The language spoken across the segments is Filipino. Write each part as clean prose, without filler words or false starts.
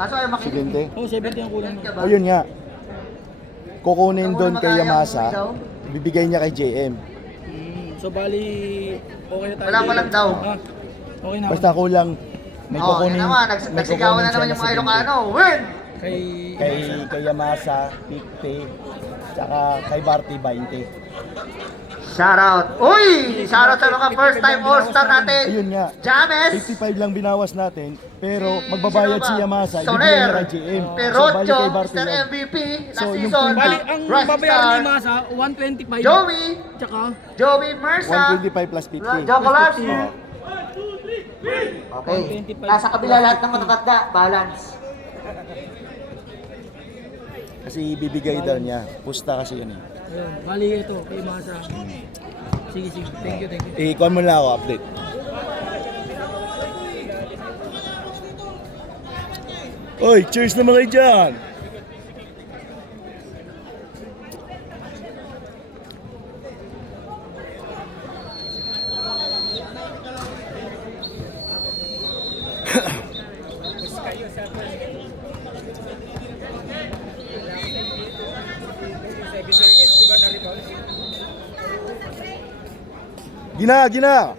Kaso ayaw makinig. 70. Oh, 70 ang kulang. Ka ba? O yun nga. Kukunin doon kay Makaya Yamasa, daw? bibigay niya kay JM. So bali, okay na tayo. Wala pa lang daw. Ah, okay na. Basta kulang, may Oh, kukunin. yan naman. may Nagsigawan na kukunin naman siya yung mga 70. Ilocano. Win! Kay Yamasa, 50, tsaka kay Barty, 20. Shoutout. Uy! Shoutout sa mga first time all-star natin. Ayun nga. James! 55 lang binawas natin, pero Si- magbabayad sino si ba? Yamasa, Soler. ibibigay niya kay JM. So, bali Perocho, kay Barty Mr. yan. MVP last So, yung season. Bali, ang Rising babayaran Star, ni Masa, 125. Joey, Tsaka, Joey Mersa, 125 plus 50. Jocolabs. Oo. Okay. 125. Nasa kabila lahat ng matatanda. Balance. Kasi ibibigay daw niya. Pusta kasi yun eh. ayun, bali ito, kay Masa. Sige, sige. Thank you, thank you. Ikuha mo lang ako, update. Oy, cheers naman kayo dyan! Gina, gina!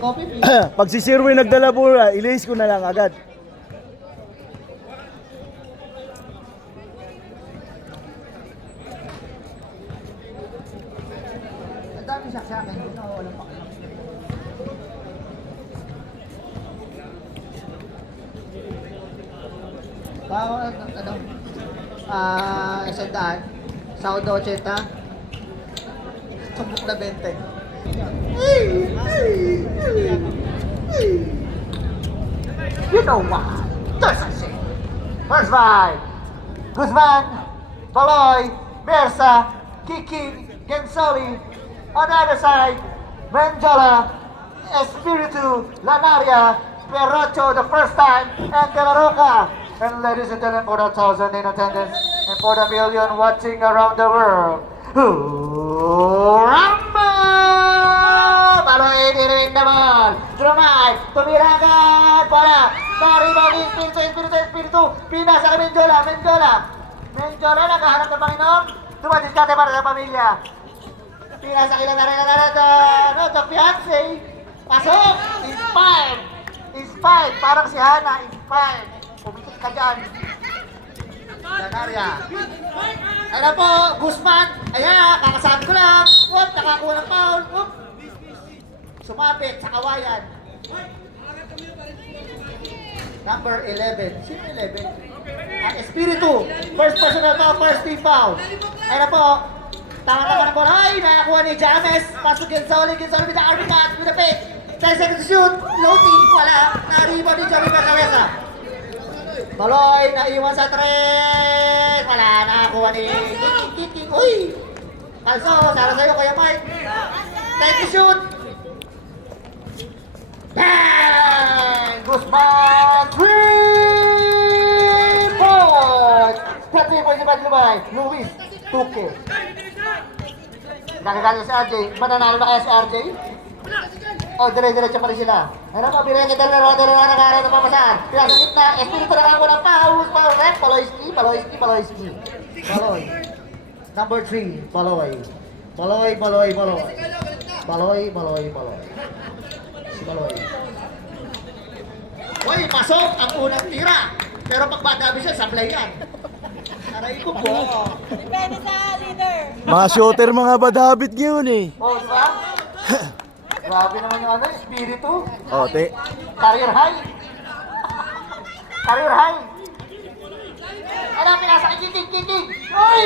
Coffee, please. Pag si Sirwin nagdala pura, ilihis ko na lang agad. Ang dami sa akin. Walang pakialam. Bawa, ano? Isang daan. Saudo 80. Sumbok na 20. You know what? Doesn't say. First five. Guzman, Baloy, Mersa, Kiki, Gensoli. On the other side, Menjola, Espiritu, Lanaria, Perrocho the first time, and De La Roca. And ladies and gentlemen, for the 1,000 in attendance, and for the million watching around the world. Ramba! Baloy, diriwin naman. Drumay, tumira agad para Maribog, Espiritu, pinasa kay Menjola, Menjola, nakahanap ng Panginoon, dumadiskate para sa pamilya. Pinasa kila na rin the fiancé, pasok, inspired, parang si Hana, inspired, pumitik ka dyan. Lanaria. Ano po, Guzman, ayan, kakasabi ko lang, whoop, nakakuha ng foul, whoop. Sumapit sa kawayan. Number 11. Sino 11? Espiritu. First personal to, first team foul. Ayun po. Tama-tama ng bola. Ay, nakakuha ni James. Pasok Gensoli with the army cut, with the fake. 10 seconds to shoot. Loading. Wala. Na-rebound ni Joey Barcalesa. Baloy, naiwan sa 3. Wala. Nakakuha ni King. Uy! Kalso, sara sa'yo, Kuya Mike. 10 to shoot. Bang! Guzman! 3 points! 3 points si Badlubay. Luis, Tuke. Nakakala si RJ. Mananalo na kaya si RJ? O, dire-diretso pa rin sila. Ano pa, binigyan kita na nakakala na pamasaan. Pinasa gitna, Espiritu na ako ng foul. Rep, Paloyski. Baloy. Number 3, Baloy. Baloy. Si Baloy. Uy, pasok ang unang tira. Pero pag badabi siya, sablay yan. Aray ko po. Depende sa leader. Mga shooter, mga bad habit yun eh. Oh, di ba? Grabe naman yung ano, espiritu. O, Career high. Career high. Ano, pinasa kay Kiki. Uy!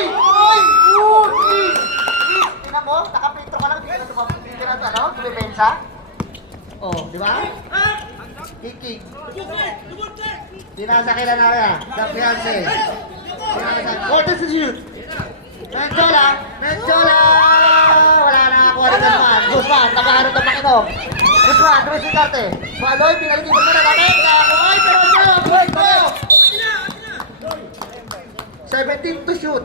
Tingnan mo, nakapintro ka lang, hindi ka na ano, tumipensa. Oh, di ba? Kiki. Pinasa kay Lanaria, the fiancé. Oh, this is you. Menjola! Wala na ako. Guzman, nakaharap ng Panginoon. Guzman, Luis Ricarte. Baloy, pinalikipan mo na namin. Ay, pero go! 17 to shoot.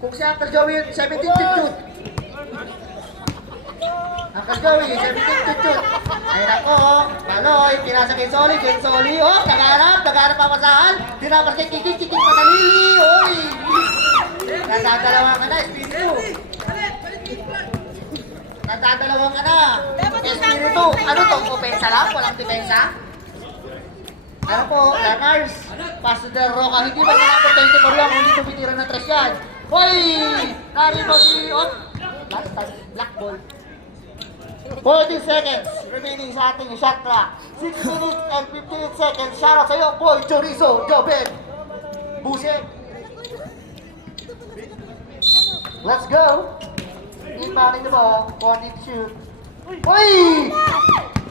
Kung si Uncle Joey, 17 to shoot. Uncle Joey, 17 to shoot. Ay nako, Baloy, pinasa kay Soli. Oh, nagharap papasahan. Dinapas kay Kikik Manalili. Oy! Natadalawa ka na, Espiritu. Natadalawa ka na. Espiritu, ano to? Opensa lang? Walang depensa? Ano po, Lanars? Paso del Roca, hindi ba nilapot 24 lang, hindi tumitira ng 3 yan. Hoy! Narito si last time, black ball. 40 seconds remaining sa ating shot clock. 6 minutes and 58 seconds. Shoutout sa'yo, Boy Chorizo, Joben, Buse. Let's go! Inbounding the ball, wanting to shoot. Hoy!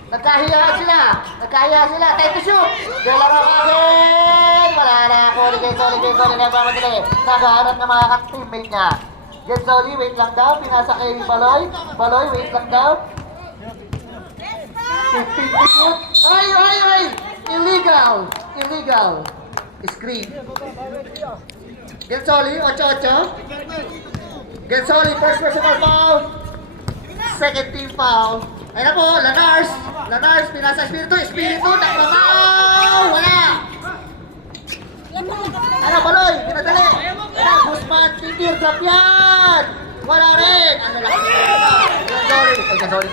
Nagkahiyaan sila! Time to shoot! Galaro agad! Wala na ako. Genzoli nagmamadali. Naghahanap ng mga teammate niya. Genzoli, wait lang daw. Pinasa kay Baloy. Wait lang daw. 15 to shoot. Ay! Illegal! Screen. Genzoli, 8-8. Genzoli, first personal foul. Second team foul. Ayun na po, Lanars, pinasa Espiritu, nagmamaw! Wala! Ano, Baloy, pinadali! Guzman, tindir, drop yan! Wala rin! Ano lang, Gandori,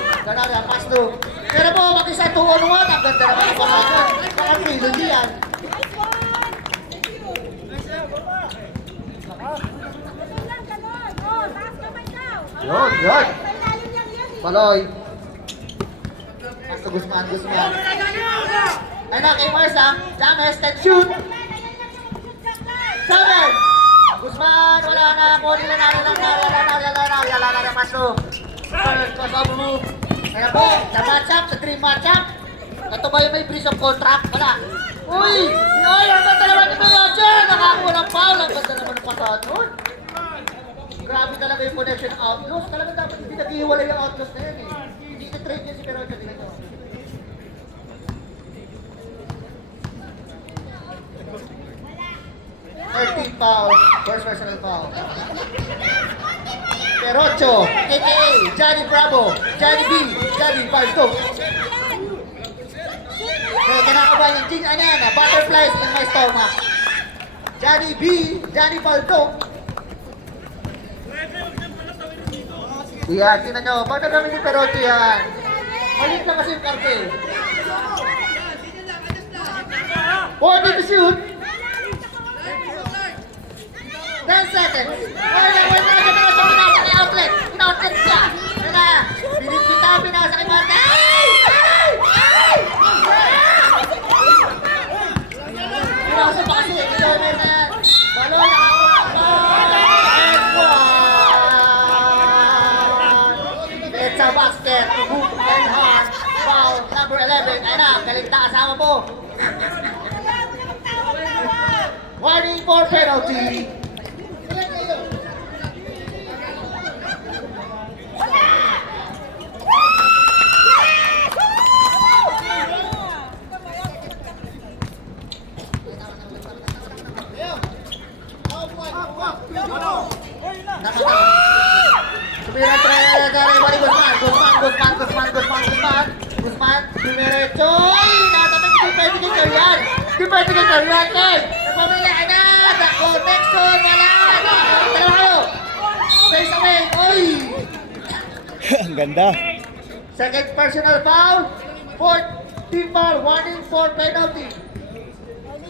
ang pass through. Pero po, mag-isa 2-on-1, ang ganda naman ang pasagan. Baka trilogy yan. Yun. Baloy. Basta Guzman. Ayun na, kay Mars ha. James, 10 shoot. 7. Guzman, wala na. Kunin na. Yala na yung paso. Crossover move. Ayun po, sa matchup, sa dream matchup. Ito ba yung may breach of contract? Wala. Uy! Ang ganda naman ni Mayoche! Nakakuha ng foul. Ang ganda naman ng pasahan nun. Grabe talaga yung connection outlaws. Talaga dapat hindi naghihiwalay yung outlaws na yan eh. Hindi na-trade niya si Perocha. Tingnan nyo. Thirteen foul. First personal foul. Perocho, a.k.a. Johnny Bravo, Johnny B, Johnny Baldo. Okay, kinakabahan yung Jing, butterflies in my stomach. Johnny B, Johnny Baldo. Yan, tingnan nyo. Pag nagamit ni Perocho yan, malit lang kasi yung karte. 40 to shoot. 10 seconds. Wala sa outlet. Pina-outlet siya. Kaya, pinasa kay Marta. Pinasa pa kasi. Baloy, it's a basket. Hook and hard. Foul number 11. Ayun na, galing kasama po. Warning for penalty. Sumiran try dari Wali Guzman, diretso. Di pwede kay Karyan, kay. Nagpamilya na, the connection, wala. Dalawa kayo. Face away, oy. Ang ganda. Second personal foul. Fourth team foul, warning for penalty.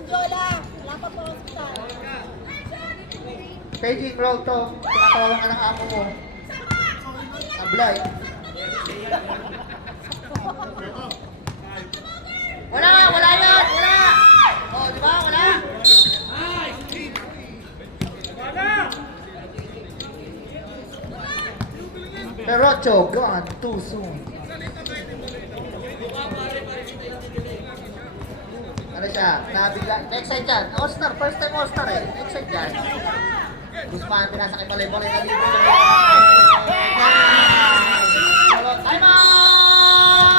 Jola, wala pa po ang hospital. Staging roll to. Tinatawagan ka ng amo mo. Sablay. Wala yan, wala. Oh, di ba? Wala. Perocho gone too soon. Ano siya? Nabigla. Next side dyan. All-star. First time All-star eh. Next side dyan. Guzman, pinasa kay Balay-Balay na dito. Time out!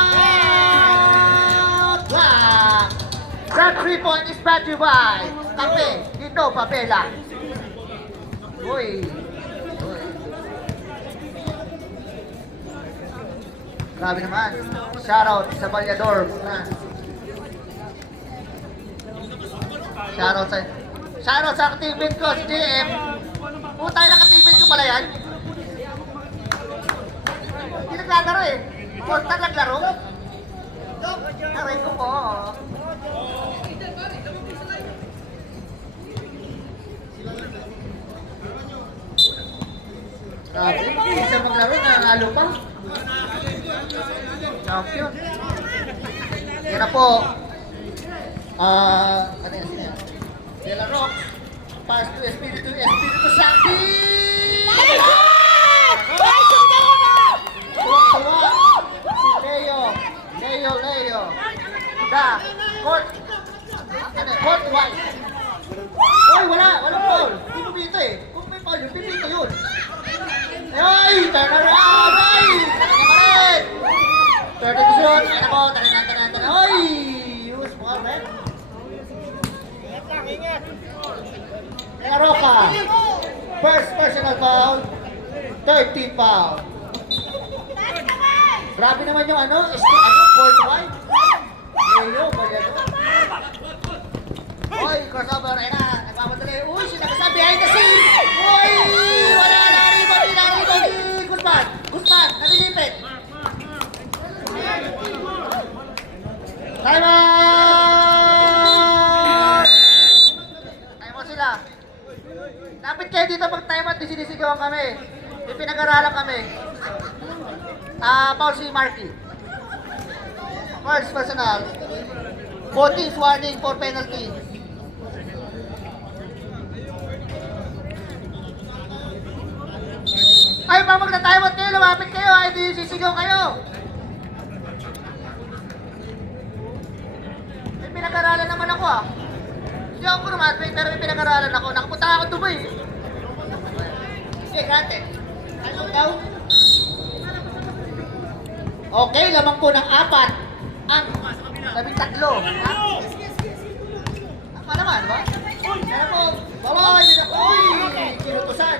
That 3 point is brought to you by Kape Dito Papela. Uy. Grabe naman. Shoutout sa Balyador. Shoutout sa teammate ko, si JM. Putay na ka-teammate ko pala yan. Hindi naglalaro eh. Constant naglaro. Aray ko po. Grabe, isa maglaro, nanalo pa. Champion. Yan na po. Ano yan? Sino yan? De La Rock. Pass to Espiritu Santi! Tuwa-tuwa. Si Leo. Da. Court. Ano? Court white. Uy, walang foul. Hindi pipito eh. Kung may foul yun, pipito yun. Ay! Turn around! Ay! Talaga pa rin! Third division. Ayan ako. Tanan. Ay! Use mo ka, man. Roca. First personal foul. 13 foul. Grabe naman yung court wide. Leo, Balyador. Uy, crossover. Ayan na. Nagmamadali. Uy, sinagasa behind the scene. Uy! Wala na. Rebound ni Guzman. Nalilipit. Time out! Time out sila. Dapat kayo dito pag time out, sinisigawan kami. May pinag-aralan kami. Foul si Marky. First personal. 14's warning for penalty. Ay, pag magta-time out kayo, lumapit kayo. Ay, di sisigaw kayo. May pinag-aralan naman ako Hindi ako grumaduate, pero may pinag-aralan ako. Nakapunta ako Dubai. Sige, granted. Ano daw? Okay, lamang po ng 4 ang 13. Ha? Tama naman, di ba? Pero po, baloy, hindi na po. Uy, kinutusan.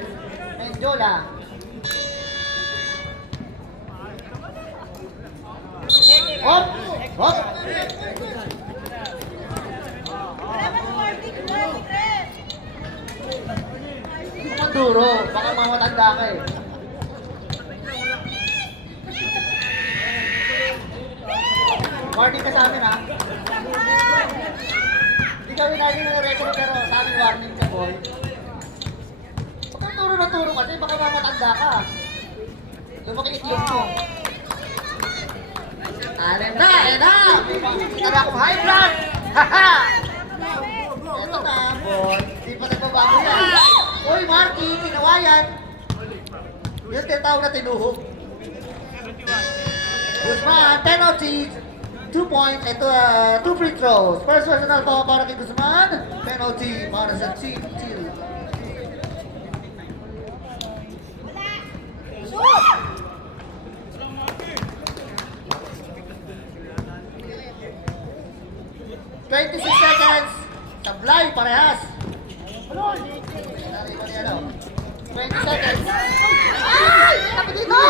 Mendiola. Hop! Mukhang duro. Baka mamatanda ka eh. Warning ka sa amin ha. Hindi kami natin ng record pero sa amin warning ka boy. Mukhang turo na turo kasi baka mamatanda ka. Lumaki itlog mo. Ayan na! Tara akong high blood! Haha! Eto na, boy. Hindi pa nagbabago yan. Uy, Marky, kinawayan. Yung tinatawag na tinuhog. Guzman, penalty. 2 points and 2 free throws. First personal foul para kay Guzman. Penalty para sa team. Shoot! 26 seconds. Sablay, parehas. 20 seconds. Ay! Tabi dito!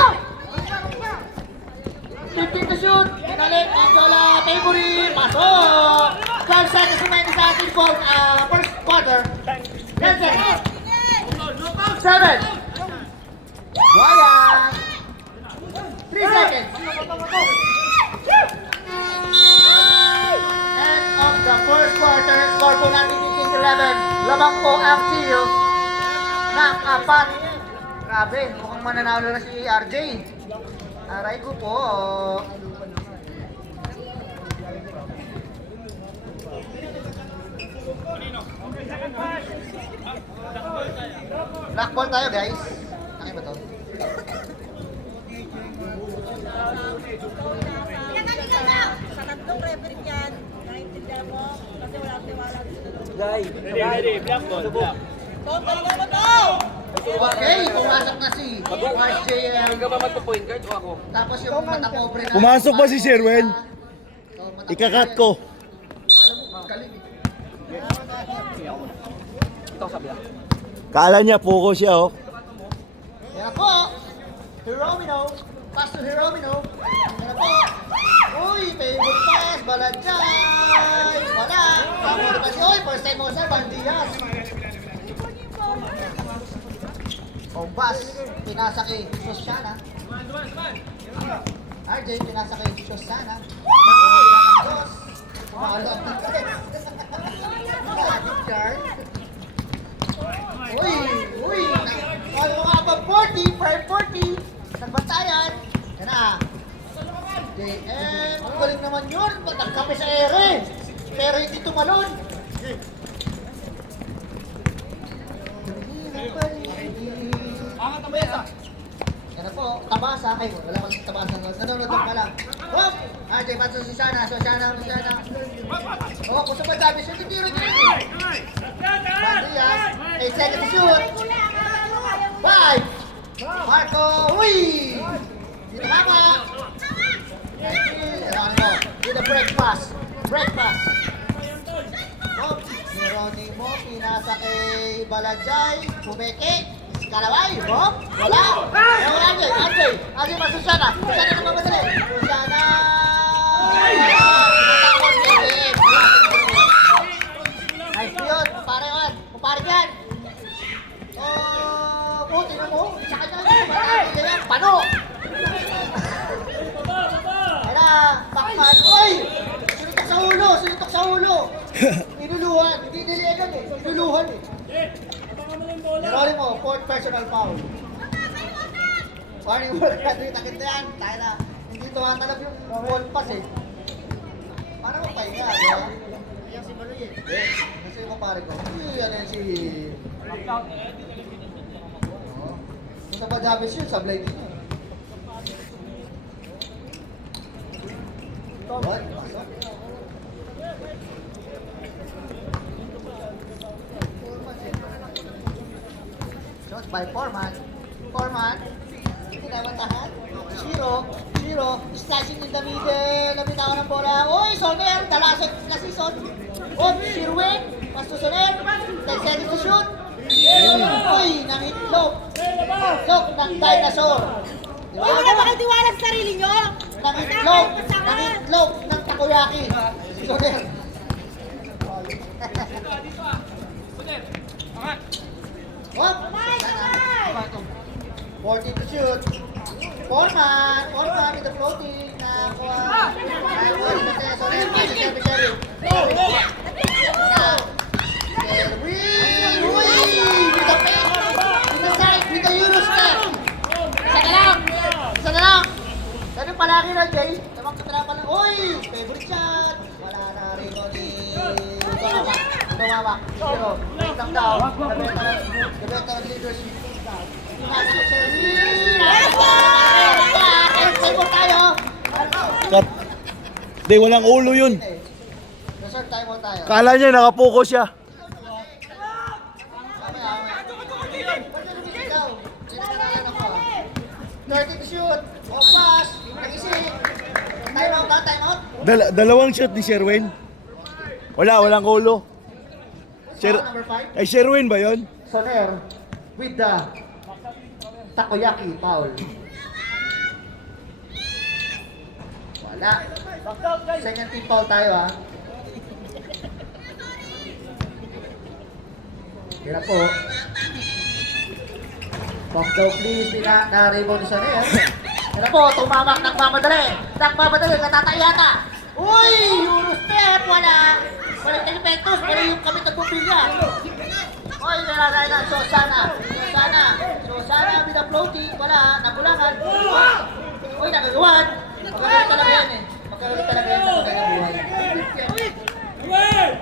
15 to shoot. Pinalik. Mendiola, favorite. Pasok. 12 seconds remaining sa ating first quarter. 10 seconds. 7. Wayan. 3 seconds. End of the first quarter. Score po natin 15-11. Lamang po ang Chio ng 4. Grabe, mukhang mananalo na si RJ. Aray ko po. Black ball tayo guys. Nakay ba to? Sa tatlong referee yan, naiintindihan mo kasi wala akong tiwala dito. Ready, black ball. Okay, pumasok na si RJ. Ikaw ba magpo-point guard o ako? Tapos yung mata pobre na. Pumasok ba si Sherwin? Ikakat ko. Alam mo, galing Kala niya focus siya, oh. Yan po. Hiromino. Pass to Hiromino. Yan po. Uy, favorite pass. Balanjay. Wala. Tapos kasi, uy, first time mo sa Bandias. Ombas. Pinasa kay Sosiana. RJ, pinasa kay Sosiana. Dos. Kumakalap ng tres. Card. Uy! Ano nga ba? 40, prime 40. Nagbantayan. Yan na. JM. Ang galing naman yun. Nagkape sa ere. Pero hindi tumalon. Angat na mesa. Yan na po. Tabasa. Ay, wala kang tabasa. Nanonood ka lang. Hop! RJ, pato si Sana. Sana. Oh, kung sa madami siya, titiro niya. Bandias. 8 seconds to shoot. 5. Marco. Uy! Dito tama. With a break pass. Oh, Jeronimo. Pinasa kay Balanjay. Pumeke. Kalaway. Oh, wala. Ajay, masusana. Susana naman madali. Susana. Tinatakot kay JM. Nice yun. Pare yan. Oh, tinan mo. Sa kanya. Pano. Wala. Bakman. Uy! Sinutok sa ulo. Inuluhan. Hindi niligan eh. Inuluhan eh. Niroli mo. 4th personal foul. Warning wala ka. Takit na yan. Tayo na. Hindi tumatalab yung ball pass eh. Paano mo pahinga? Ayan si Baloy eh. Kasi yung kapare ko. Yan yan si... Kung sa Bajabes yun, sablay din yun. What? Shots by Foreman. Hindi naman tahan. Zero. Slashing in the middle. Nabitawan ng bola. Uy, Soner. Dalasot na si Son. Oh, Sirwin. Pass to Soner. 10 seconds to shoot. Uy, nangitlog. Itlog ng dinosaur. Diba? Uy, wala ba kayo tiwala sa sarili nyo? Nangitlog ng takoyaki. Soner. Hop! 14 to shoot. Foreman with the floating. Nakuha. With the paint. With the side. With the Eurostep. Isa na lang. Sabi palagi na, Jay. Tamang katrapa lang. Uy! Favorite shot. Wala na rin ni Tumawak. Pero, wait lang daw. The better leadership. Pinasok siya. Time out tayo. Cut. Hindi, walang ulo yun. Reserve time out tayo. Kala niya nakapokus siya. Dirty to shoot. Off pass. Nag-isip. Time out na, time out. Dalawang shot ni Sherwin. Walang ulo. Number 5. Ay, Sherwin ba yun? Soner with the takoyaki foul. Wala. Second team foul tayo ha. Kira po. Back daw please. Na-rebound ni Soner. Kira po, tumamak ng mamadali. Natatay yata. Uy! Eurostep! Wala! Walang elementos, pero yung kami nagpupilya. Oy, nalagay na. Sosana with the floating. Wala, nagulangan. Uy, nagagawan. Magagalit talaga yan eh. Magagalit talaga yan sa buhay.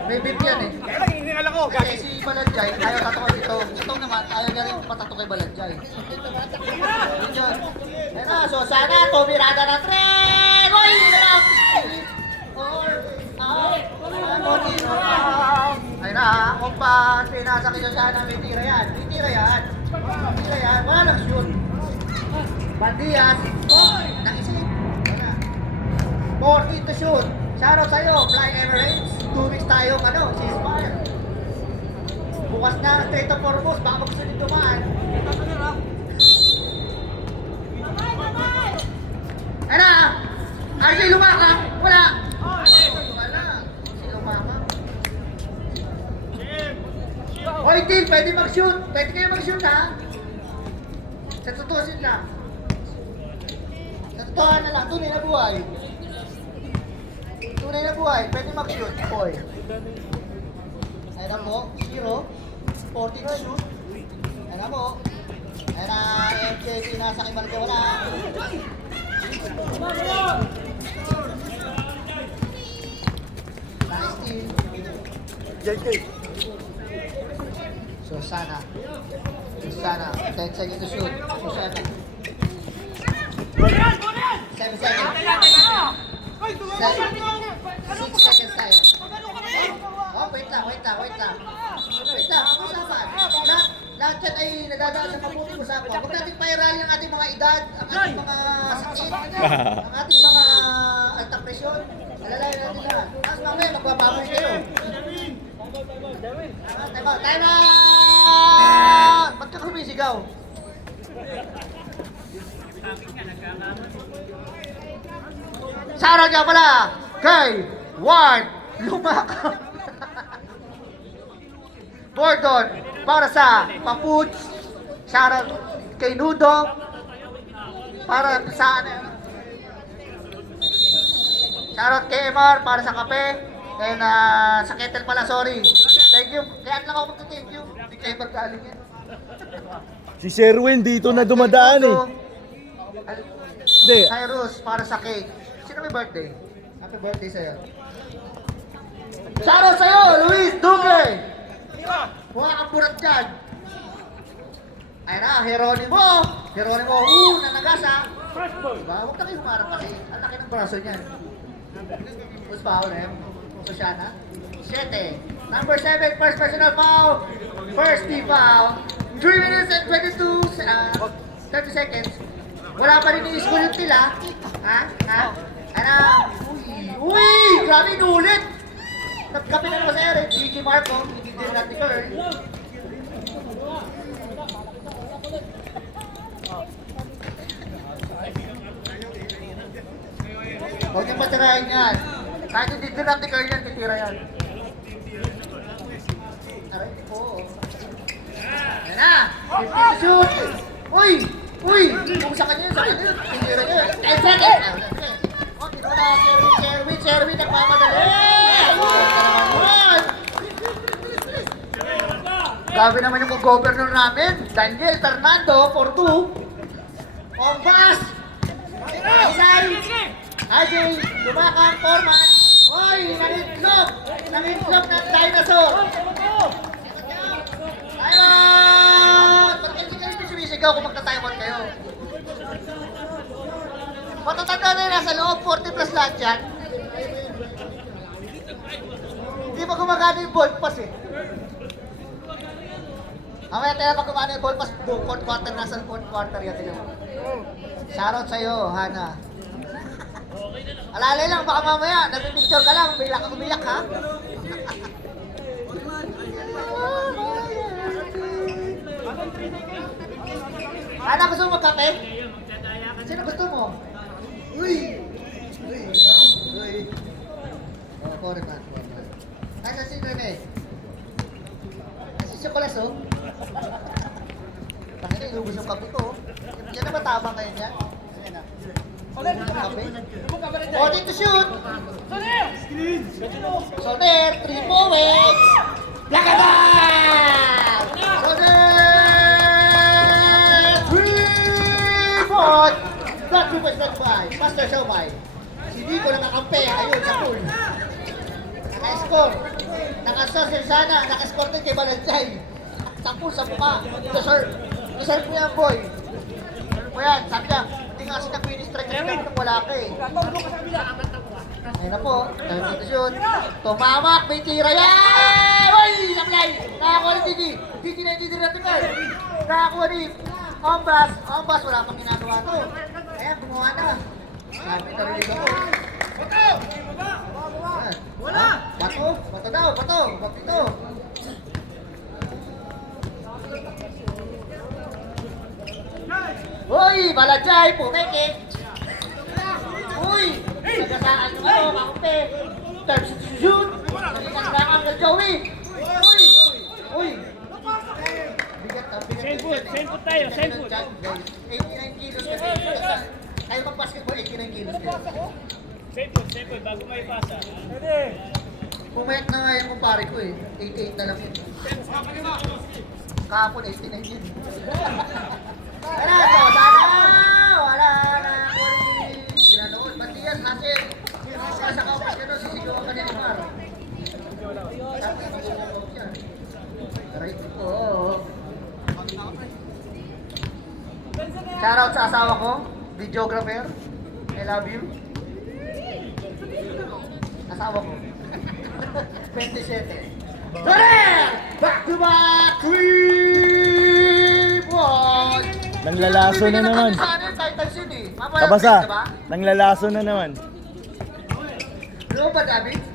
May beep yan eh. Kasi si Balanjay, ayaw tatawa dito. Ito naman, ayaw niya rin patato kay Balanjay. Yun yun. Ayun na, Sosana, tumirada ng tren! Uy, hirap! Ayun na, kung pa pinasa kayo sana, may tira yan. Wala nang shoot. Bandias. Oh, nakisip. 14 to shoot. Shoutout sa'yo, Fly Emirates. 2 weeks tayong ceasefire. straight to foremost, baka magsunod dumaan. Ayun na! RJ lumaka! Wala! Wala! Si lumaka. Hoy, Till, pwede mag-shoot! Pwede kayo mag-shoot, ha? Sa tutusin lang. Sa tutuhan na lang, tunay na buhay. Tunay na buhay, pwede mag-shoot, boy. Ayun na po, 0. 14 to shoot. Ayun na po. Ayun na, MJP nasa kay Marjola. Nice team. Susana. 10 seconds to shoot. Susana. 7 seconds. 6 seconds tayo. Oh, wait lang. Usapan. Lahat yan ay nadadaan sa mabuting usapan. Huwag natin pairali ang ating mga edad, ang ating mga sakit, ang ating mga alta presyon. Alalayan natin lahat. Tapos mamaya magbababoy kayo. Time out! Ba't ka kumisigaw? Shoutout nga pala kay Ward Lumaka. Gordon para sa Papuds. Shoutout kay Nudo para sa shoutout kay MR para sa kape. And sa kettle pala, sorry. Thank you. Kaya lang ako magka-thank you. Hindi kayo magkaling yan. Si Sherwin dito na dumadaan eh. Hindi. Cyrus para sa cake. Sino may birthday? Happy birthday sa'yo. Shoutout sa'yo, Luis Duque! Mukha kang burat dyan. Ayun na, Geronimo! Geronimo, nanagasa. Diba? Huwag na kayo humarap kasi. Ang laki ng braso niyan. Tapos foul eh. Susana. 7. Number 7, first personal foul. First team foul. 3 minutes and 30 seconds. Wala pa rin i-school yung tila. Ha? Ano? Uy! Grabe inulit! Nagkape na naman sa Eric. Gigi Marco. Hindi din natin ko eh. Huwag niyong patirahin yan. Kahit hindi din natin ko yan, titira yan. Aray po. Yan na! 50 to shoot! Uy! Kung sa kanya yun, titira niya. 10 seconds! O, tinuna Sherwin, nagmamadali! Grabe naman yung governor namin, Daniel Fernando, for 2. Ombas! Isay! AJ, lumakang format. Oy, nangitlog ng dinosaur. Timeout! Ba't hindi kayo sumisigaw kung magta-timeout kayo? Matatanda na yun, nasa loob, 40 plus lahat yan. Hindi pa gumagana yung ball pass eh. Mamaya tayo pa gumana yung ball pass, fourth quarter, nasa fourth quarter yan. Shoutout sa'yo, Hana. Alalay lang, baka mamaya, nagpipicture ka lang, bigla kang umiyak, ha? Ana, gusto mo magkape? Sino gusto mo? Uy! Oh, format. Ay, si Rene. Si Chocolas, oh. Pakita, inubos yung kape ko, oh. Yan na ba tama kayo niya? Ayan na. Holding to shoot. Soler, 3 points. Lakadan! Soler, 3 points. Blood Troopers not by Master Showmai. Si Dico nakakampi. Ayun, sa pool. Naka-score. Naka-score sana. Naka-score din kay Balancay. Sa pool, sa mukha. Deserve. Deserve mo yan, boy. O yan, sabi niya. Hindi nga kasi nag-win-strike kasi naman nung wala ka eh. Ayun na po, time to shoot. Tumamak, may tira yan! Uy! Sablay! Nakakuha ni Digi. Digi na hindi natin ka. Nakakuha ni Ombas. Ombas, wala pang ginagawa to. Ayan, gumawa na. Sabi na rin ako. Bato! Wala! Bato? Bato daw, bato! Bato dito. Uy, balajay, pumeke. Uy, nagasaan yung ano, kakumpe. Time to shoot. Nalikan lang ang Joey. Uy, uy. Bigat ang bigat. Same foot tayo, same foot. 89 kilos kasi. Kayo mag-basketball, 89 kilos kayo. Same foot, bago may pasa. Pumayat na nga yung kumpare ko eh. 88 na lang yun. Kahapon, 89 yun. Tara, so, sana! Wala na ako rin. Sinanood. Ba't yan? Kasi, sa kapas ka doon, sisigawan ka ni Amar. Sabi ko siya na loob yan. Right ko. Shoutout sa asawa ko, videographer. I love you. Asawa ko. 27. Tara! Back to back! 3 balls! Nanglalaso na naman. Titles yun eh. Kabasa, nanglalaso na naman. Ano ba, David?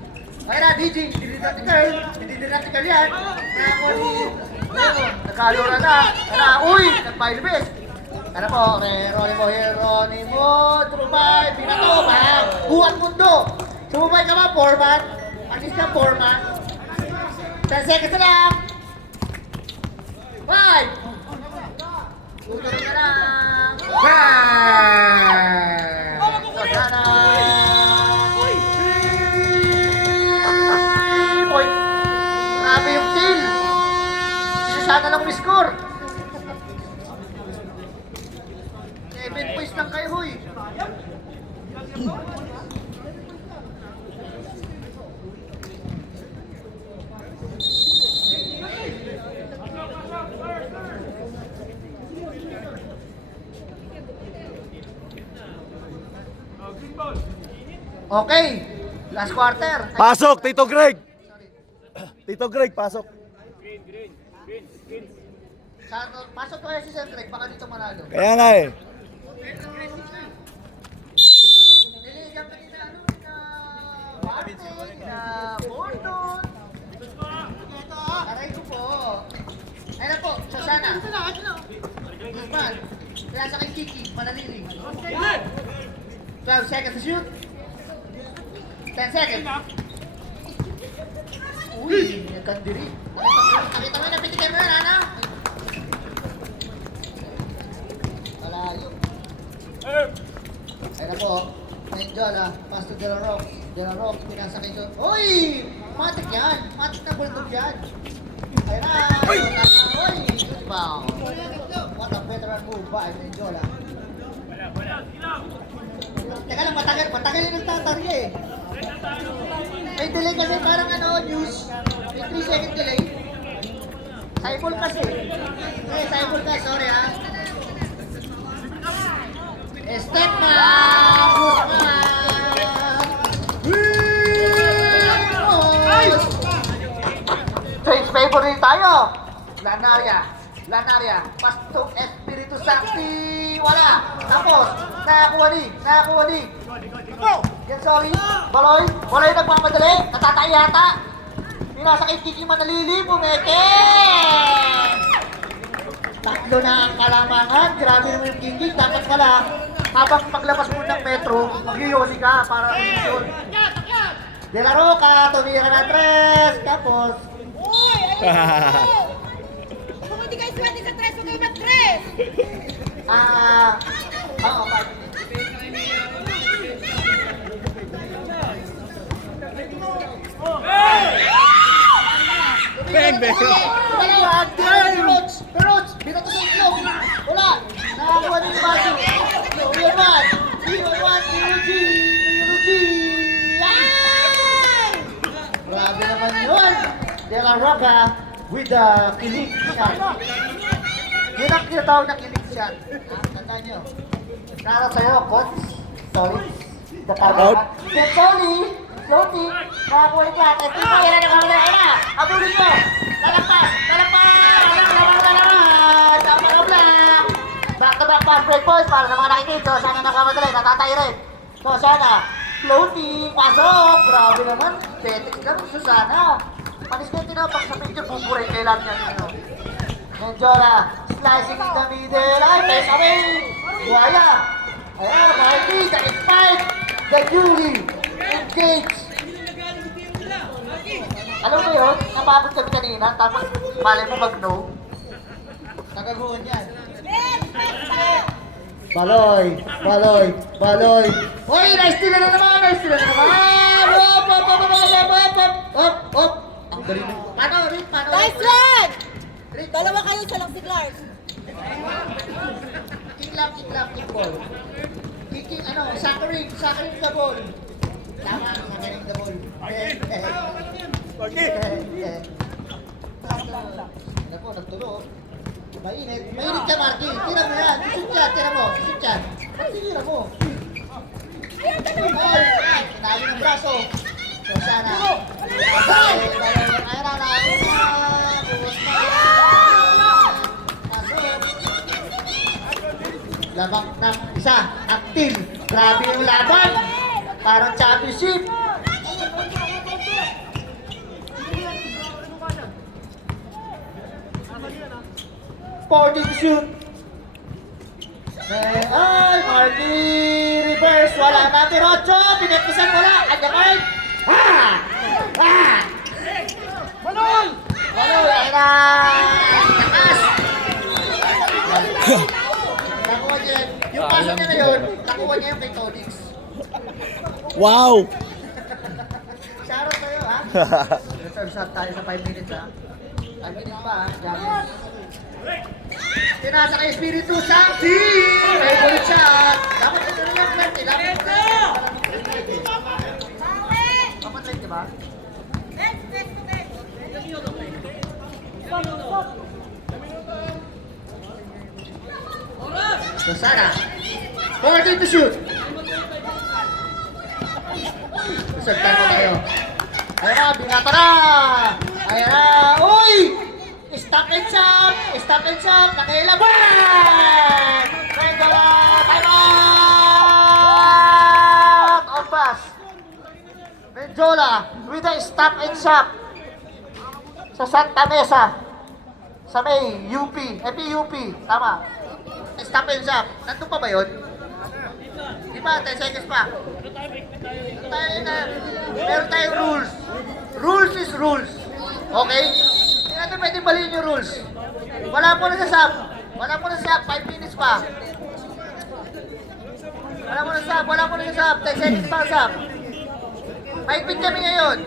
Ay na, DJ, hindi natin yan. Nako ni... Nagkalura na. Uy! Nagpailibis. Ano po, Geronimo, Trubay, Binato, bang! Buwan mundo! Sumubay ka ba, Foreman? Alis ka, Foreman. 10 seconds na lang. 5! Tutuloy ka lang. 5! Sana! 3 point! Grabe yung kill! Si Susana lang umiscore. 7 points lang kayo, huy. Okay, last quarter. Pasok, Tito Greg! Tito Greg, pasok. Pasok kaya si Sir Greg, baka dito manalo. Kaya nga eh. Nililigyan ka nila, ano, na Martin, na Gordon. Aray ko po. Ayun na po, Susana. Guzman. Kaya sa kay Kiki, manaliling. 12 seconds to shoot. 10 seconds. Uy, nagkandiri. Nakita mo yun, napitikin mo na, Nana. Malayo. Ayun na po. Angel, pass to De La Rock. De La Rock, pinasa kay John. Uy! Matik yan. Matik na bulldog yan. Ayun na. Uy! Good bound. What a veteran move by Angel. Teka lang, matagal yung nagtatarya eh. May delay kasi parang ano, news. May 3 second delay. Cycle kasi. Cycle ka, sorry ha. Step na! Change favorite tayo. Lanaria. Pasto Espiritu Sancti. Wala. Tapos, nakakuha ni. Yan, sorry. Baloy nagmamadali. Natatay yata. Pinasa kay Kiki Manalili. Pumeke! Tatlo na ang kalamangan. Grabe naman yung Kiki. Dapat pala, habang paglabas mo ng metro, mag-yoli ka para yun. De La Roca, tumira na 3. Tapos, Uy! Ayun! Kung hindi kayo swerte sa 3, huwag kayo mag-3! oo, Bang, bang. Roach! Binato sa itlog! Wala! Nakakuha din ni Basu! Yuji! Grabe naman yun! De La Roca with the kilig shot. Yun ang tinatawag na kilig shot. Tandaan nyo. Shoutout sa'yo, Coach. Sorry. Out. Get Tony! Floaty! Nakakuha ni Clark. At ito, yan ang nakamala. Ayun na! Abulin mo! Lalampas! Tama na black! Back-to-back pass break points para sa mga nakikinig. So, sana nakamadali. Natatay rin. So, sana. Floaty! Pasok! Grabe naman. Petics lang. Susana. Panis ko yung tinapang sa picture. Buburay kailan yan. Menjola. Slicing in the middle. Ay, pace away! Buhaya. Ayan, Marty, the expired, the newly engaged. Alam mo yun, napagod kami kanina, tapos malay mo mag-no. Nagaguhan yan. Baloy! Baloy! Baloy! Uy! Nice steal na naman! Nice steal na naman! Hop! Hop! Hop! Hop! Hop! Hop! Hop! Hop! Ang galing mo. Paano? Rick? Paano? Nice one! Rick? Dalawa kayo, isa lang si Clark. Kick lang, kick ball. Kicking, ano, suckering the ball. Tama, suckering the ball. Ano po, nagtulo. Mainit. Mainit ka, Marky. Tira mo yan. Shoot yan, tira mo. Shoot yan. Ba't tira mo? Ay, tinalo ng braso. So, sana. Ay, rana. Labak ng isa. Active. Grabe yung laban. Parang championship. Sporting shoot. Ay, Marty reverse. Wala na. Tirocho. Pinagpisan wala. Andyan. Ha! Ha! Baloy! Baloy. Ay na. Takas. Nakuha niya. Yung paso niya na yun, nakuha niya yung kay Tonix. Wow! Shoutout sa'yo, ha? Reserve shot tayo sa 5 minutes, ha? 5 minutes pa, ha? James. Tinasa kay Espiritu Santi! Favorite shot! Dapat ito na lang, Clark, eh. Dapat ito na lang. Dapat late, diba? So, sana. 40 to shoot! Isagtan mo tayo. Ayan na, binata na! Ayan na! Uy! Stop and shot! Stop and shot! Nakailaban! Pwede na! Time out! On pass! Menjola with a stop and shot sa Santa Mesa sa may UP, FPUP, tama. Stop and shot. Nandun pa ba yun? Di ba? 10 seconds pa. Meron tayong rules. Rules is rules. Okay? Hindi natin pwede baliin yung rules. Wala po na sa sub. Wala po na sa sub. 5 minutes pa. Wala po na sa sub. Wala po na sa sub. 10 seconds pa ang sub. Mahigpit kami ngayon.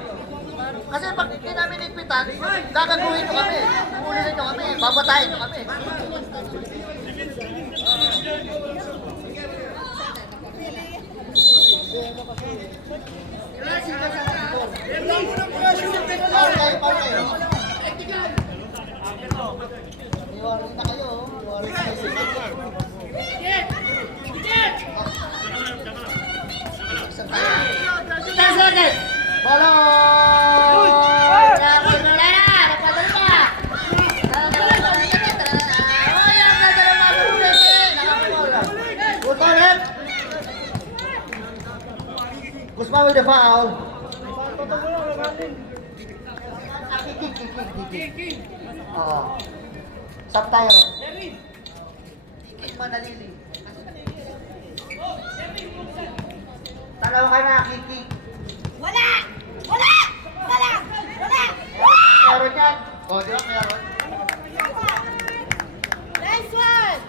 Kasi pag hindi namin higpitan, gagaguhin nyo kami. Ulitin nyo kami. Babatayin nyo kami. Paul kayo. Iwarin na kayo. Iwarin na kayo. Isang second. Baloy! Nakapagod na yan. Napadal pa. Oy, ang ganda ng mga pulese. Nakapagod. Good ball, Rep. Guzman with the foul. Oo. Sab tayo rin. Kikik manalili. Tanaw ka na, kikik. Wala! Wala! Wala! Wala! Meron yan. O, di ba meron? Nice one!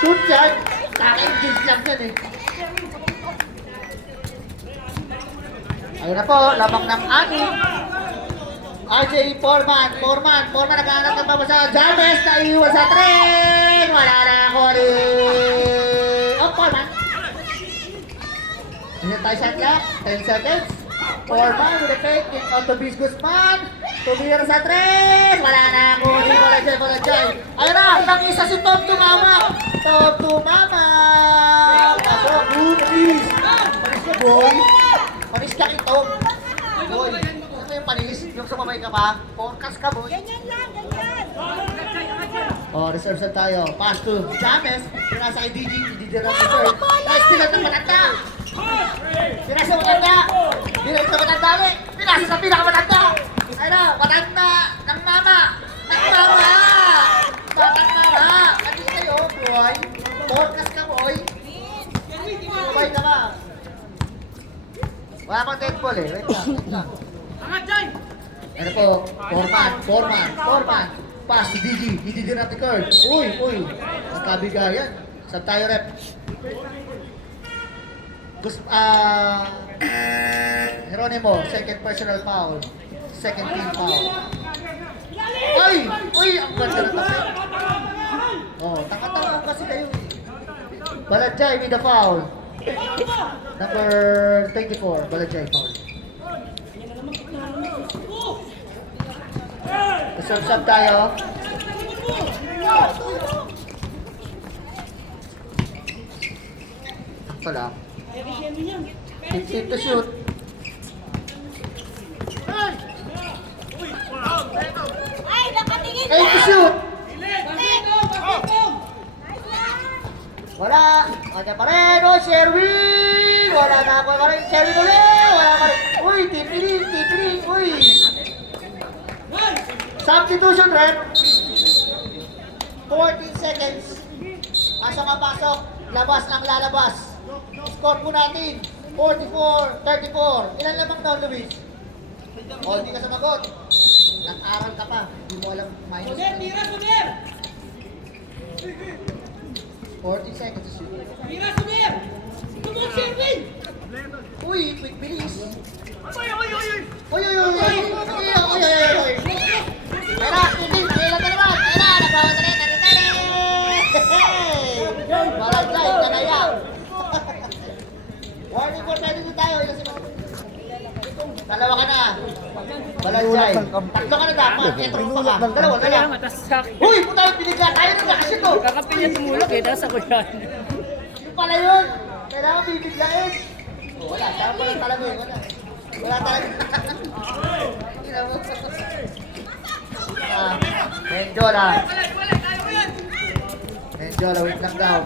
Shoot yan. Naka-engage lang yan eh. Ayun na po, lamang ng ani. RJ Foreman naghahanap ng babasa. James na iiwan sa tren. Wala na ako rin. Oh, Foreman. Hinit tayo sa clock. 10 seconds. Foreman with a fake kick on to Biz Guzman. Tumira sa tren. Wala na ako rin. Wala dyan. Ayun na, ilang isa si Tom tumama. Pasok, Luis. Panis ka, boy. Panis ka kay Tom. Boy. Ano yung panis? Yung sumamay ka pa? Forecast ka, boy. Ganyan lang, ganyan! Oh, reserve set tayo. Pass to James. Yung nasa kay DJ na reserve. Nice steal ng matanda. Pinas na matanda! Pinas na matanda ulit! Pinas na pinakamatanda! Ayun na, matanda! Ng mama! Ng mama! Matanda na! Ano kayo, boy? Podcast ka, boy! Boy ka ba? Wala pang Deadpool eh. Wait lang, wait lang. Ano po? Foreman. Pass to DG. He did not the card. Uy. Nagkabigayan. Saan tayo, rep? Gusto, Geronimo, second personal foul. Second team foul. Uy, ang ganda na kasi. Oh, tanga-tanga kasi kayo. Balajay with the foul. Number 24, Balajay foul. Sub-sub tayo. Ito lang. 15 to shoot. Ay, nakatingin 8 to shoot. Wala. Ada pa rin. Oh, Sherwin. Wala na ako pa rin. Sherwin ulit. Wala pa rin. Uy, tipiling. Uy. Substitution, rep. 14 seconds. Pasok. Labas lang lalabas. Score po natin. 44-34. Ilan lamang daw, Luis? O, hindi ka sumagot. Nag-aral ka pa. Hindi mo alam minus. 40 seconds to shoot. Uy, quick bilis. Uy. Tara, hindi. Kailan ka naman. Tara, nagbawa ka rin. Barangay, kanaya. Warning for penalty tayo. Ilan si Mama? Dalawa ka na. Balanjay. Tatlo ka na dapat. Entro pa ka. Dalawa na lang. Uy, puta yung pinigla. Tayo na kasi to. Kakapin niya tumulog eh, nasa ko yan. Yung pala yun. Kailangan bibiglain. Wala. Saan pala talaga yun? Wala talaga. Menjola. Menjola, wait lang daw.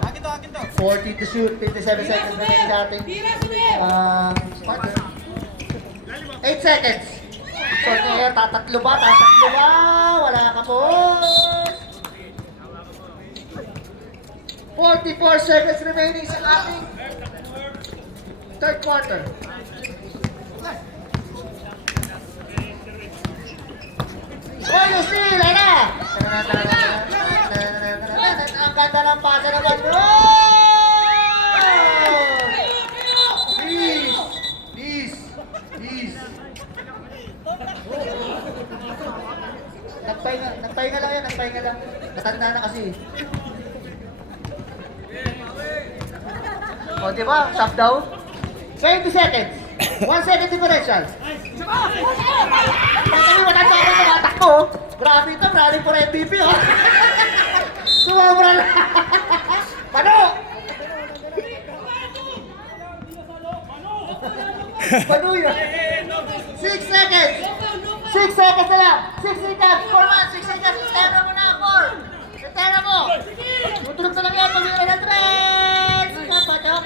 40 to shoot. 57 seconds na rin sa ating partner. 8 seconds. So, ngayon, tatatlo ba? Wala ka po. 44 seconds remaining sa ating third quarter. Oy, Lucille! Ay na! Ang ganda ng pasa naman. Please. Nagpahinga lang yan, Matanda na kasi. O, diba? Stop daw. 20 seconds. 1 second differential. Kami matanda ako sa matak ko. Grabe ito, running for MVP, oh. Sumabra na. Pano? Pano yun? 6 seconds. 6 seconds na lang. 6 seconds. 4 man, 6 seconds. Tera mo na, 4. Tera mo. Tutulog na lang yan. Pag-iwan na trend. Papatok.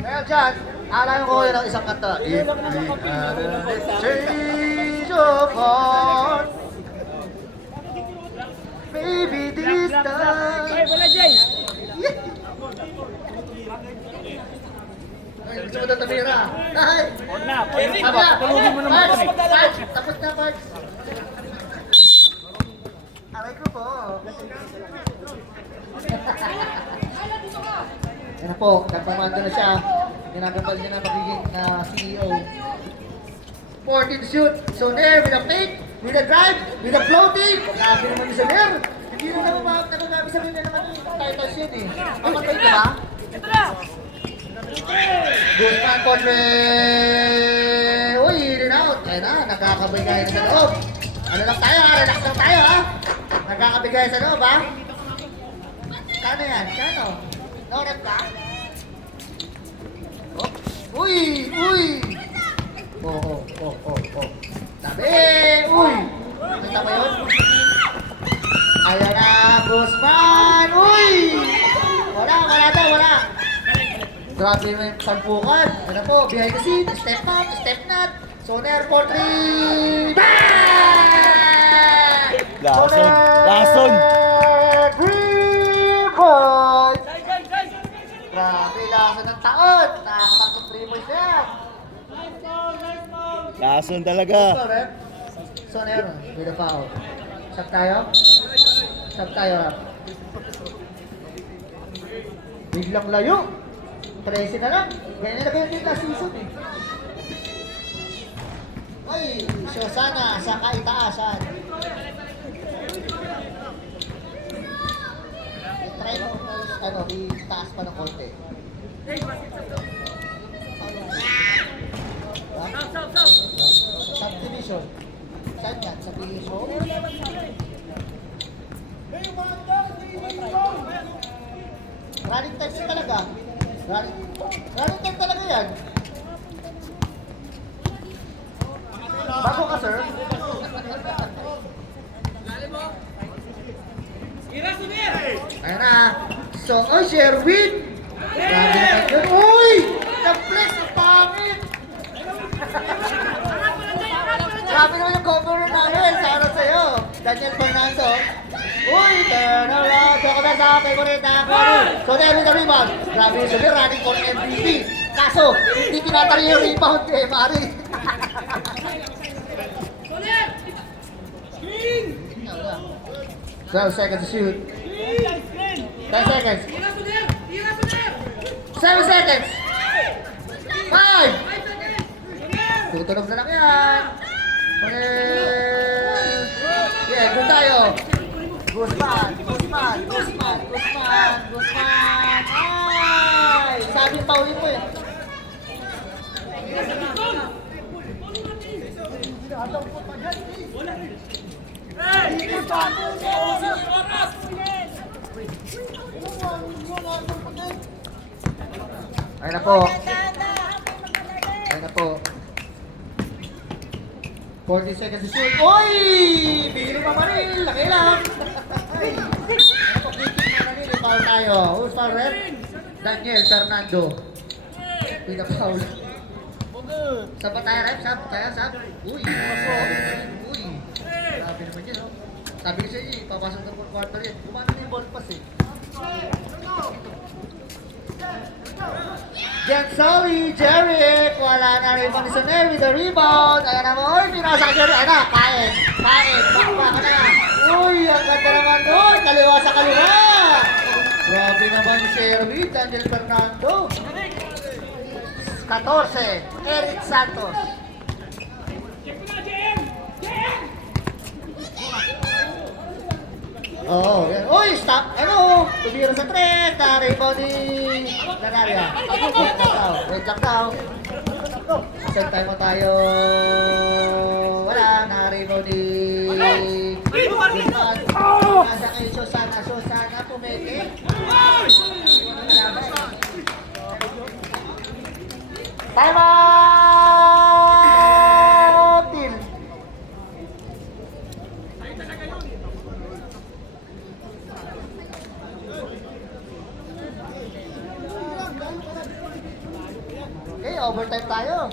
Kaya dyan, alamin ko yun ang isang kanta. If we had a change of heart, maybe this time. Ay, wala Jay! Ay, gusto mo na tumira. Ay! Huwag na, Tulungin mo naman kami. Tapos na, Park. Aray ko po. Yan po, nagpamando na siya. Ginagambal niya na magiging CEO. 14 to shoot. So there, with a fake, with a drive, with a floating. Grabe naman ni Salir. Hindi naman nagagabi sabihin na naman yung titles yun eh. Kapatay ka ba? Guzman Conre. Uy, in out. Ayun na, nagkakabigay na sa loob. Ano lang tayo ha? Relax lang tayo ha? Nagkakabigay sa loob ha? Kano yan? Kano? No rep ka? Uy! Uy! Oh. Tabi! Uy! Kita ba yun? Ayan na, Guzman! Uy! Wala. Grabe yung pagpukan. Ano po, behind the scene, step not. Soner for 3. Bang! Lason. Boy! Grabe, lason ng taon. Nakakatatlong 3 points na yan. Lason talaga. Soner, with a foul. Sab tayo, Rap. Biglang layo. 13 na lang. Ganyan na ganyan din last season eh. Ay, Shosana sa kaitaasan. I-try mo itaas pa ng konti. Subdivision. Saan yan? Subdivision? Running time siya talaga. Running time talaga yan. Bago ka, sir. Ayan na. So, Sherwin. Grabe naman yun. Uy! Na-flex ang pangit. Grabe naman yung cover namin. Sana sa'yo. Daniel Fernando. Uy! Turn around. Doko na sa favorite na ako. So, there with the rebound. Grabe yung sabi, running for MVP. Kaso, hindi tinatari yung rebound kay Mari. 12 seconds to shoot. 10 seconds. 7 seconds. 5. Tutunog na lang yan. Yeah, good tayo. Guzman. Ay! Sabi yung paulin mo eh. Ayun na po. 40 seconds to shoot. Uy! Bigyan pa rin. Laki lang. Ay! Ano po, kicking na rin. Foul tayo. Who's foul rep? Daniel Fernando. Pina-foul. Sab ba tayo rep? Sab? Kaya sab? Uy! Uy! Grabe naman yun, oh. Sabi ko sa inyo, papasok na po quarter yan. Kumano na yung ball pass eh. Gensoli, Jeric, wala na rin pang Soner with the rebound. Ayan na mo, uy, pinasa ka Jeric. Ayan na, kain, bakbak na yan. Uy, ang ganda naman doon, kaliwa sa kaliwa. Grabe naman si Sherwin, Daniel Fernando. 14, Eric Santos. Oo, yan. Uy, stop! Ano? Tumira sa thread. Na-rebound ni Lanaria. Wait lang daw. Send time mo tayo. Wala. Na-rebound ni Guzman. Nasa kay Susana pumeke. Time out! Till. Okay, overtime tayo.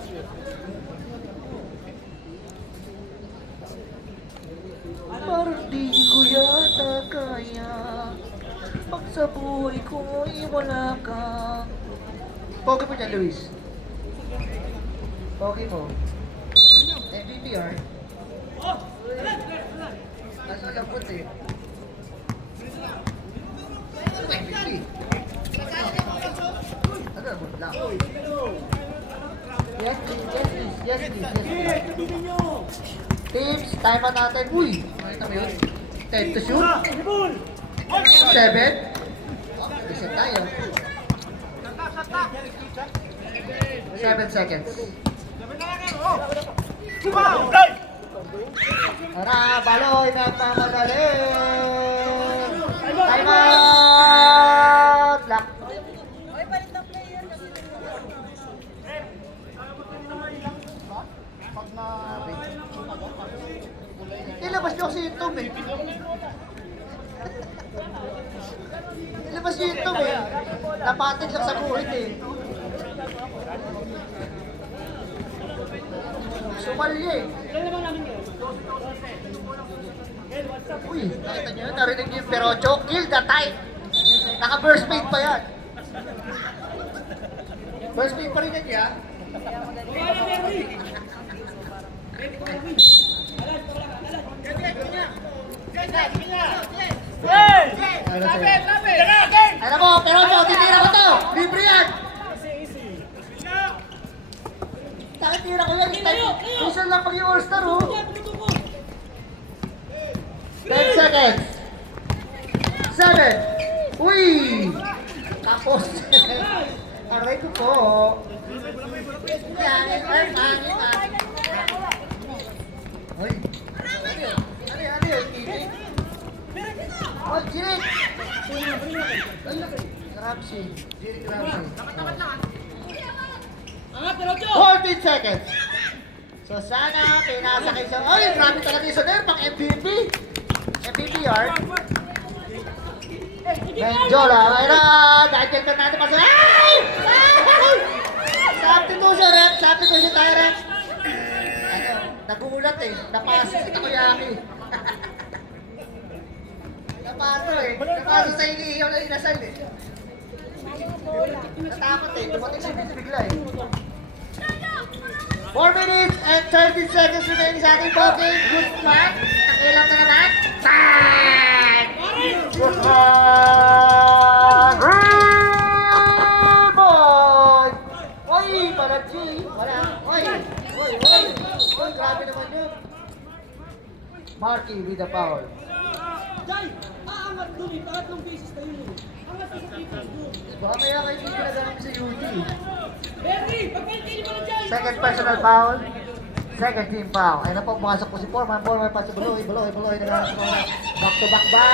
Parang di ko yata kaya pag sa buhay ko ay wala ka. Pogi mo dyan, Luis. Pogi mo. MVP, or? Nasa lambot eh. Ano ba MVP? Ano lambot lang? Yes, please. Teams, time out natin. Uy! Makita mo yun? 10 to shoot? 7? Reset tayo. 7 seconds. Tara, Baloy, nagmamadali! Time out! Lock. Nilabas niyo kasi yung tom eh. Nilabas niyo yung tom eh. Napatig lang sa guhit eh. Sumalye eh. Uy, nakita niyo yun? Narinig niyo yung Perocho? Kill the time! Naka-burst fade pa yan. Burst fade pa rin yan niya. Alam mo, Perocho, titira ko to! Libre yan! Nakitira ko yan, minsan lang pag yung all-star oh. 10 seconds. 7. Uy! Tapos, aray ko po. Yan, ay, hangin ah. Uy! Ano yun? Kinig? Oh, Jirik! Ramsey. Jirik Ramsey. 14 seconds. So sana, pinasa kayo sa... Ay, grabe talaga yung Soner, pang MVP. MVP yard. Menjola, ayun na, dahil ka natin pa sa... Ay! Substitution, rep. Substitution tayo, rep. Ano, nagulat eh. Napasa si Takoyaki. Napasa eh. Napasa sa iniiyaw na inasal eh. Natakot eh. Dumating si Vince bigla eh. 4 minutes and 13 seconds remaining sa ating ball game. Good start. Nakilang na naman. Bang! Good one! Rebound! Oy! Palagji! Wala. Oy! Oy! Grabe naman yun. Marky with the foul. Jai! Aangat dun eh. Pangatlong beses na yun eh. Angat sa people doon. Baka maya kayo hindi nagagamit sa UT. Henry! Pagkaintinin mo na Jai! Second personal foul. Second team foul. Ayun na po, pumasok po si Foreman. Foreman pa si Buloy. Nagagamit po. Back to back ba?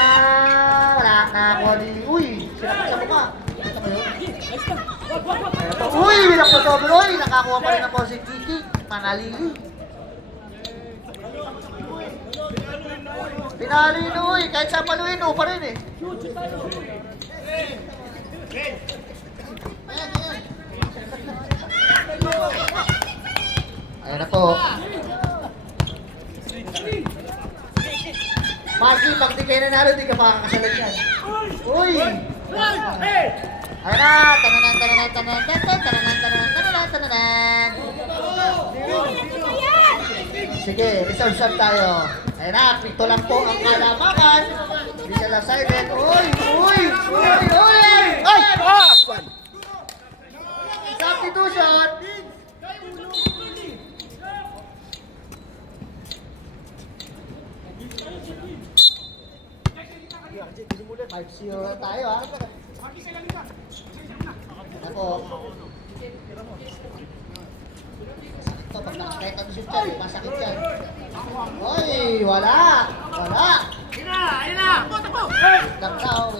Wala nakakuha ni... Uy! Sinakot sa mukha. Nakita mo yun? Ayun po. Uy! Bilang po sa Buloy. Nakakuha pa rin na po si Kiki. Panalili. Pinali na uy. Kahit sa paluin, pa rin eh. Ayan na po. Marky, pag di kayo nanalo, di ka makakasalag yan. Uy! Ayan na! Tananan! Sige, reserve tayo. Ayan na, pito lang po ang kalamakan. Hindi sila silent. Uy! Ay! Substitution! Simulan, 5-0 tayo ha. Ako. Masakit to, pag nakakita ko siya dyan, masakit yan. Oy, wala! Wait lang daw.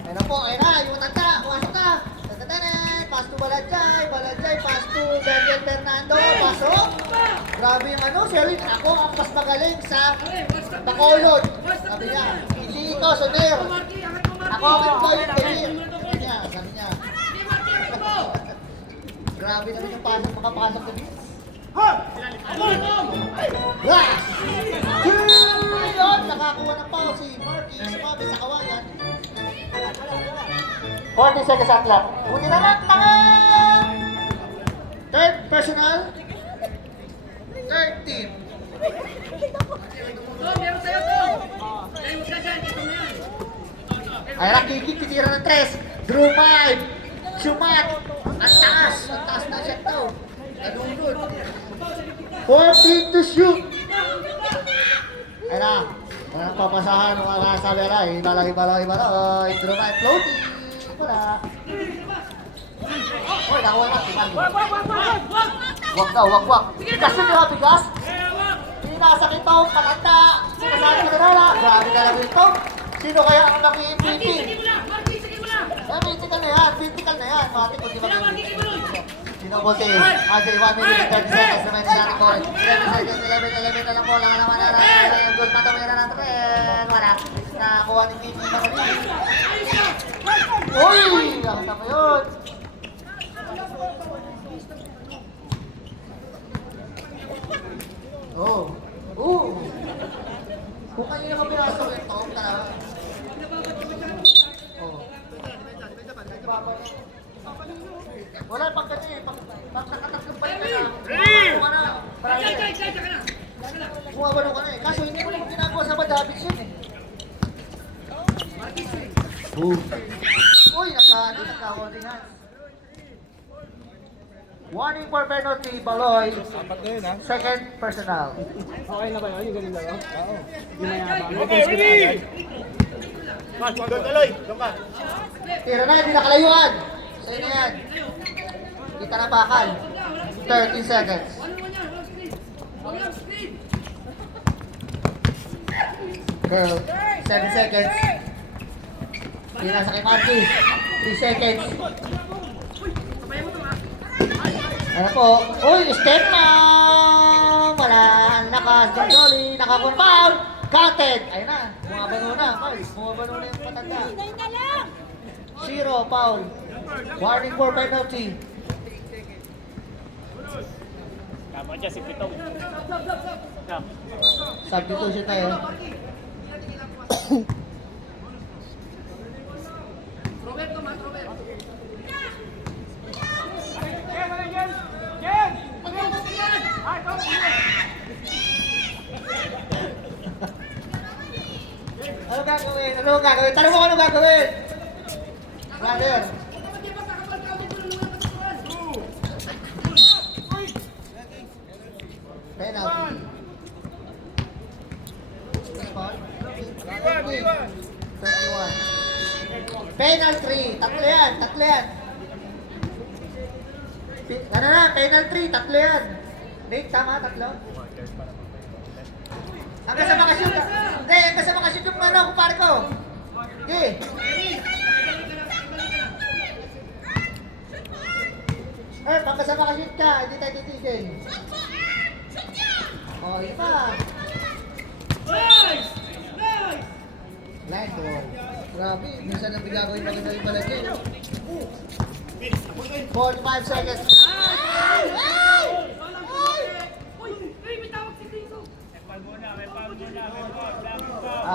Ayun na po, ayun na, yung tanda, pumasok na. Tatanan, pass to Balajay, pass to Daniel Fernando, pasok. Grabe yung ano, Sherwin, ako ang mas magaling sa Bacolod. Sabi niya, hindi ito, Soner. Ako ang employee of the year. Sabi niya. Grabe naman yung pasok, makapasok ko dito. Blast! Yun! Nakakuha ng foul si Marky, sumami sa kawayan. 40 seconds at clock. Buti na lang, tangan! Third personal. Third team. Ay, nakikik, titira ng 3. Drew 5. Shumat. Ang taas na siya to. Nadunod. 14 to shoot. Ay na. Walang papasahan ng mga sabi na. Ibalay. Drew 5. Floating. Wala. Uy, nakuha na. Wag. Bigasin nyo ha, bigas. Pinasakit to, patanda. Sinasabi ko na nala. Grabe ka lang ito. Sino kaya ang naki-MVP? Vertical na yan. Matik ko di ba? Dinobote. Ate, 1 minute, 30 seconds naman sa ating ball. 11 seconds, 11 na lang po. Lang naman na yung goal. Matumira na tren. Wala. Nakakuha ni Titi na kami. Uy! Nakita mo yun. Oh. Kung kayo naman pinasok yung top na. Oh. Wala pang kasi, pag nakatatlong pa yun na, bumabalo ka na eh. Kaso hindi mo naman ginagawa sa Madabits yun eh. Uy, nagka-holding hands. Warning for penalty, Baloy. Second personal. Okay na ba yun? Yung ganun lang? Oo. Okay, ready! Tuloy, lumpa. Tira na, hindi nakalayuan. Sa'yo na yan. Kita na bakal. 30 seconds. Girl, 7 seconds. Hindi nasa kay Marky. 3 seconds. Ano po? Uy, step na! Wala, naka-jolly, naka-compound, counted! Ayun na, bumabano na, Paul. Bumabano na yung patanda. 0, foul. Warning for penalty. Tama dyan si Pitong. Substitution tayo. Ano gagawin? Ano gagawin? Tanong mo kung ano gagawin! Brother! Penalty. Penalty. 31. Penalty. Tatlo yan. Tatlo yan. Ano na? Penalty. Tatlo yan. Nate, tama? Tatlo? Hanggang sa makashoot. Hindi, hanggang sa makashoot yung ano, kumpare ko. Sige. Hanggang sa makashoot ka, hindi tayo titigil. Oh, iba. Line ball. Grabe, minsan ang bigagawin maganda yung balagay. 45 seconds.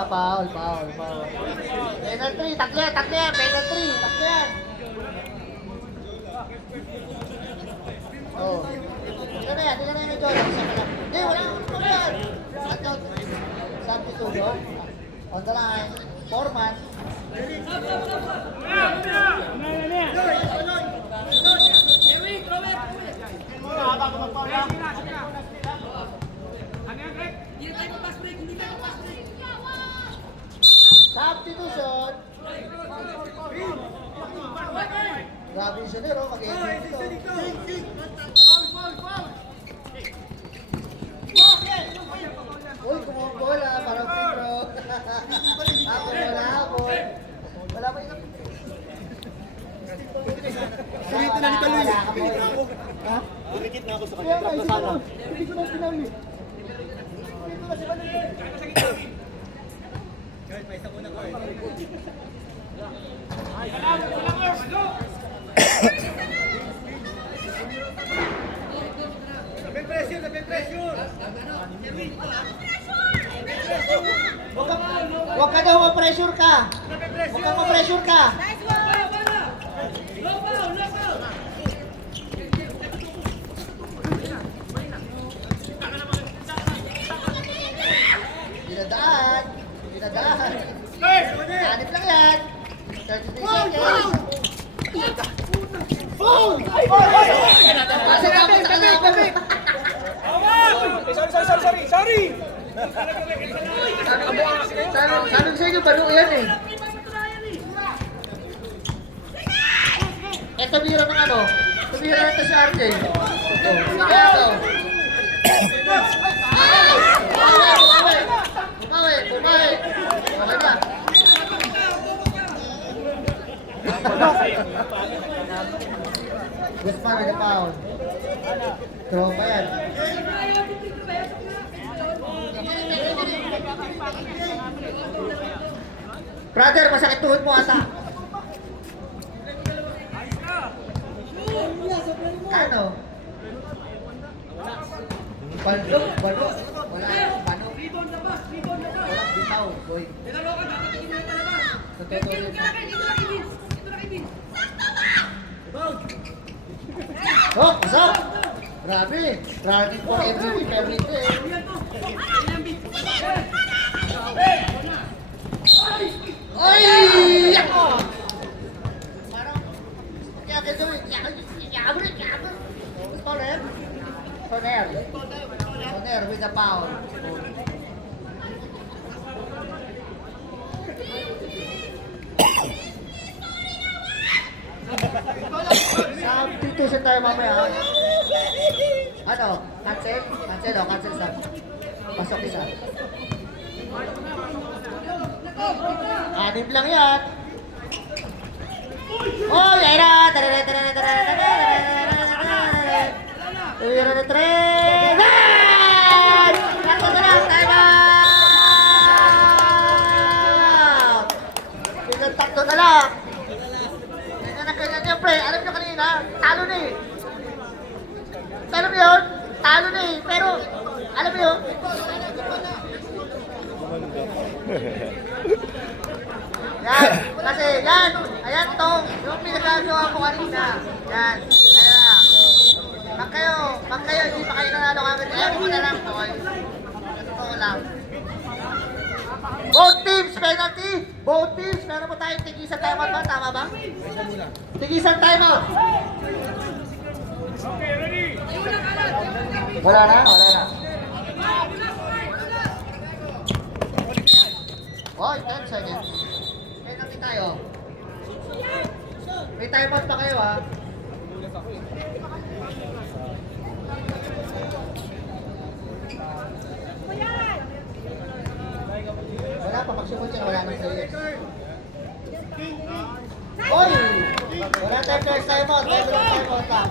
Foul. Penalty, tatlo yan. Penalty, tatlo yan. Oh. Tingnan na yan, Jordan. Hindi, wala yan. Substitution. On the line. Foreman. Substitution. Grabe yung sunero, mag-edit dito. Uy, kumabola, parang piro. Ako wala ako. Wala ba yun? Dito na ni Kaloy. Ha? Umikit na ako sa Kaya kanya. nga, hindi ko na pinali. Dito na si Kaloy. Huwag ka daw ma-pressure ka. Huwag kang ma-pressure ka. Dinadaan. Hanip lang yan. 33 seconds. Pasok ako sa kalaban. Sorry! Sabi ko sa inyo, baro yan eh. Ito bira ng ano? Tumira na ito sa RJ. Ito. Bumawi. Okay ba? Guzman with the foul. Throw pa yan. Brother, masakit tuhod mo ata. Ano? Balo. Wala. Bano. Walang bitaw, boy. Oh, pasok! Grabe! Running for MVP, favorite eh. Oy! Parang, kaya ka doon, yakabrit. Soner with the foul. Substitution tayo mamaya. Ano? Cancel? Cancel sa. Pasok isa. 6 lang yan. Oh, yara! Takto na lang, time out! Takto na lang. Ganyan yung pre. Alam nyo kanina, talo na eh. Alam mo yun? Talo na eh. Pero, alam mo yun? Yan. Kasi, yan. Ayan to. Yung pinagagawa ko kanina. Yan. Ayan na. Pag kayo, hindi pa kayo nanalo kagad. Ayan mo na lang, boy. Totoo lang. Both teams, penalty. Both teams, meron po tayong tigisan timeout ba? Tama ba? Tigisan timeout. Okay, ready? Wala na. Oh, 10 seconds. Penalty tayo. May timeout pa kayo ha. Wala pa, pag-sumot yan, wala nang sayo. Oy! Wala tayong first timeout, regular timeout pa.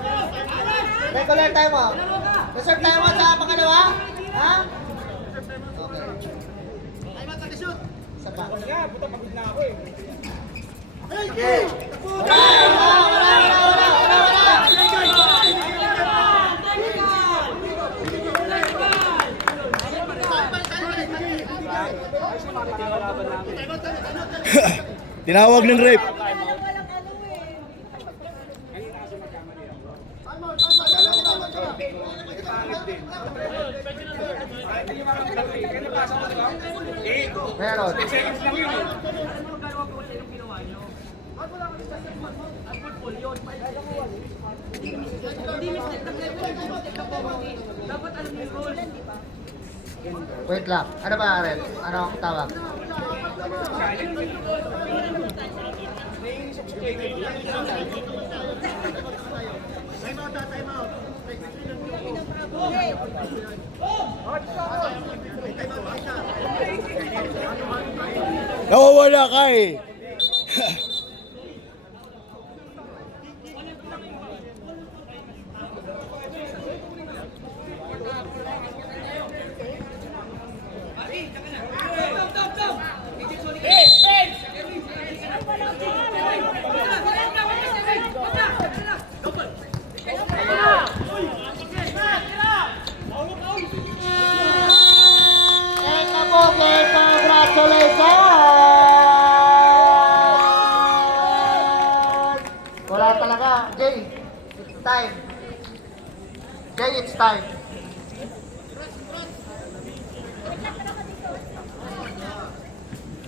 Regular timeout. Reserve timeout sa pangalawa? Ha? Okay. Isa pa. Nga, puta pagod na ako eh. Tinawag ng rep. Meron. Seconds lang yun. Wait lang. Ano ba, Aren? Ano ang tawag? Nawawala ka eh. Wala talaga. Jay, it's time. Jay, it's time.